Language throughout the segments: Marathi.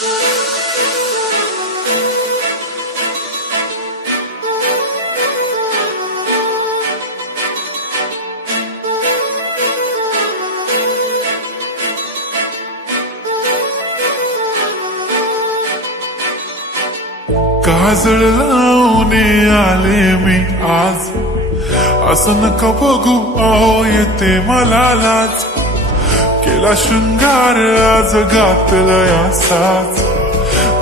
काजळ लावून आले मी आज, असं नका बघू अहो येते मला लाज. केला शृंगार आज घातलाय असाच,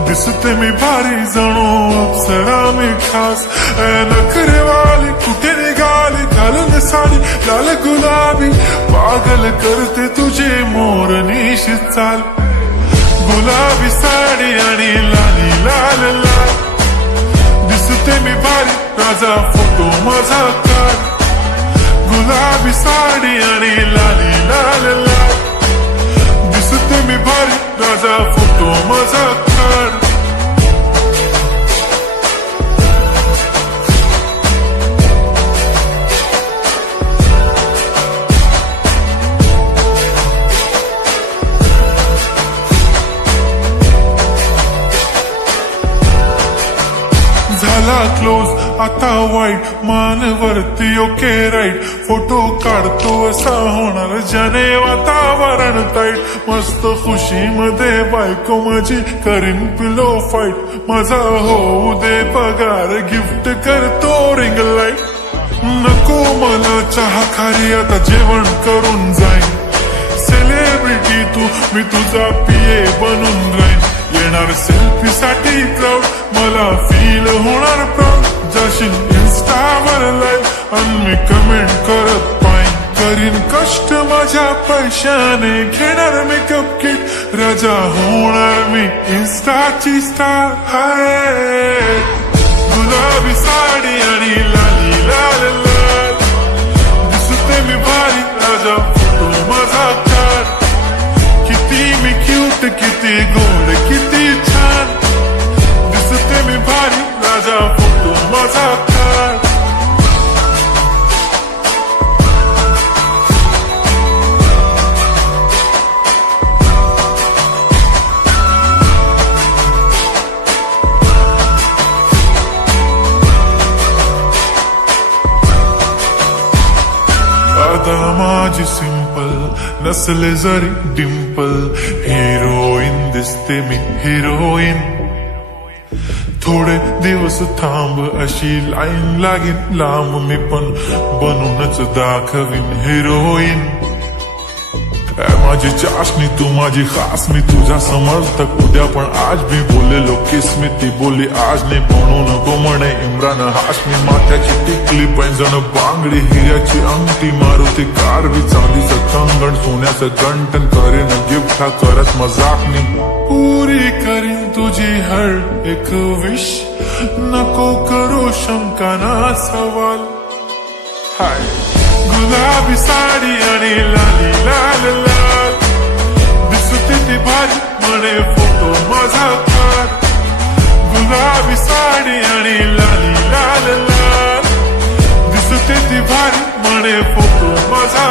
दिसते मी भारी जणू अप्सरा मी खास. नखरेवाली कुठे निघाली घालून साडी लाल गुलाबी, पागल करते तुझे मोरनीशी चाल. गुलाबी साडी आणि लाली लाल लाल, दिसते मी भारी राजा फोटो माझा काढ. गुलाबी साडी आणि लाली लाल लाल, दिसते मी भारी राजा फोटो माझा काढ. झाला क्लोज आता वाईट, मानवरती ओके राईट. फोटो काढतो असा होणार ज्याने वातावरण ताईट. मस्त खुशी मध्ये बायको माझी करीन पिलो फाईट. माझा होऊ दे पगार गिफ्ट करतो रिंग लाईट. नको मला चहा खारी आता जेवण करून जाईन. सेलिब्रिटी तू मी तुझा पिये बनून राहीन. येणार सेल्फी साठी क्राऊड मला फील होणार प्राऊड. जाशील इन्स्टावर लाईव्ह आणि मी कमेंट करत पाईन. करीन कष्ट माझ्या पैशाने घेणार मेकअप किट. राजा होणार मी इन्स्टाची स्टार. हाय गुलाबी साडी आणि लाली लाल लाल, दिसते मी भारी राजा फोटो माझा काढ. किती मी क्यूट किती गोड किती छान, दिसते मी भारी राजा फोटो माझा काढ. आता माझी सिंपल नसले जरी डिंपल, हिरोईन दिसते मी हिरोईन. थोडे दिवस थांब अशी लाईन लागीन लांब, मी पण बनूनच दाखवीन हिरोईन. माझी चाशनी तू माझी खास, मी तुझा समर्थक उद्या पण आज मी बोललेलो किस मी. ती बोलली आज नाही म्हणू नको म्हणे इम्रान हाशमी. माथ्याची टिकली पैंजण बांगडी हिऱ्याची अंगठी, मारुती कारवी चांदीचं कंगण सोन्याचं गंटन. करेन गिफ्ट हा करत मजाकनी, पुरी करीन तुझी हर एक विश. नको करू शंका ना सवाल. हाय गुलाबी साडी आणि लाली लाल लाल, दिसते ती भारी म्हणे फोटो माझा काढ. गुलाबी साडी आणि लाली लाल लाल, दिसते ती भारी म्हणे फोटो माझा